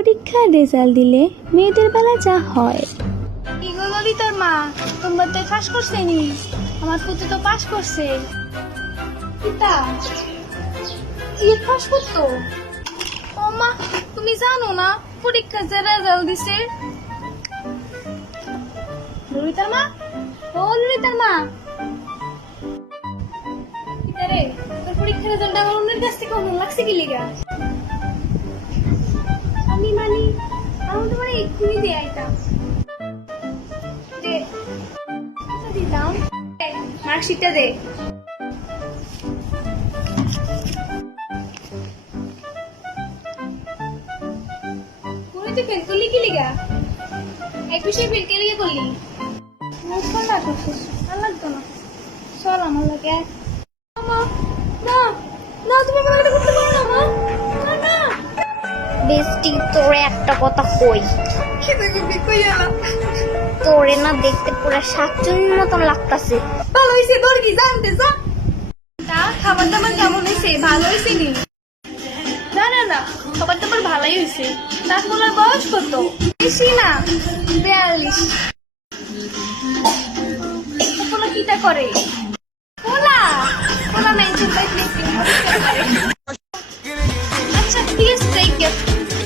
পরীক্ষার রেজাল্ট দিলে মেয়েদের বেলা যা হয়। কি গো তোর মা, তোমরা তো পাস করছে নি? আমার পুত্র তো পাস করছে। পিতা পাস করতো? ও মা, তুমি জানো না পরীক্ষার যে রেজাল্ট দিছে? ললিতার মা, ও ললিতার মা, পিতা রে, তোর পরীক্ষার রেজাল্ট আমার অন্যের কাছ থেকে অন্য লাগছে কি লিগা? আমি মানি আমি তোমার এক্ষুনি দিয়ে আইতাম। দিতাম মার্কশিটটা দে। তুই ফেল করলি কি লিগা? এক বিষয়ে ফেল কে লিগে করলি? মুখ ঠান্ডা করছিস, আর লাগতো না। চল আমার লাগে। না না, তুমি আমার এটা করতে পারো না মা। না না বেস্টি, তোরে একটা কথা কই। কি দেখবি কই আলা? তোরে না দেখতে পুরো শাকচুন্নির মতন লাগতাছে। ভালো হইছে, তোর কি জানতে যা। তা খাবার দাবার কেমন হইছে? ভালো হইছে নি? না না না, খাবার দাবার ভালোই হইছে। তারপর বয়স কত? বেশি না, 42। পোলা কিটা করে? পোলা পোলা মেনশন পাইলে